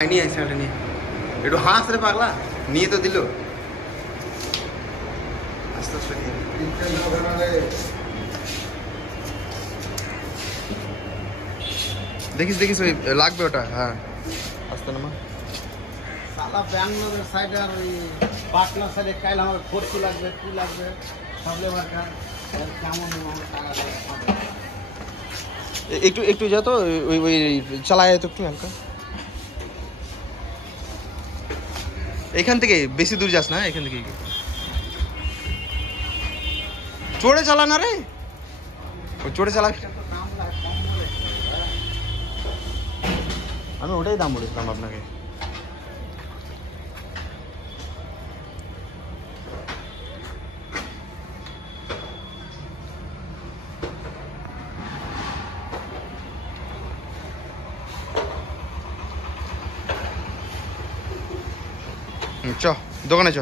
নিয়ে আসছে ওটা নিয়ে একটু হাস রে পাগলা নিয়ে তো দিল আস্তে আস্তে দেখিস দেখিস ওই লাগবে ওটা হ্যাঁ আস্তে নামা সালা ব্যাঙ্গালোরের সাইডে আর ওই পাটনা সাইডে কাইল আমার ফোর্টি লাগবে কি লাগবে সাবলে মার্কা কেমন টাকা একটু একটু যা তো ওই ওই চালায় তো একটু হালকা এখান থেকে বেশি দূর যাস না এখান থেকে চড়ে চালা না রে চড়ে চালা আমি ওটাই দাম বলেছিলাম আপনাকে চ দোকানে চ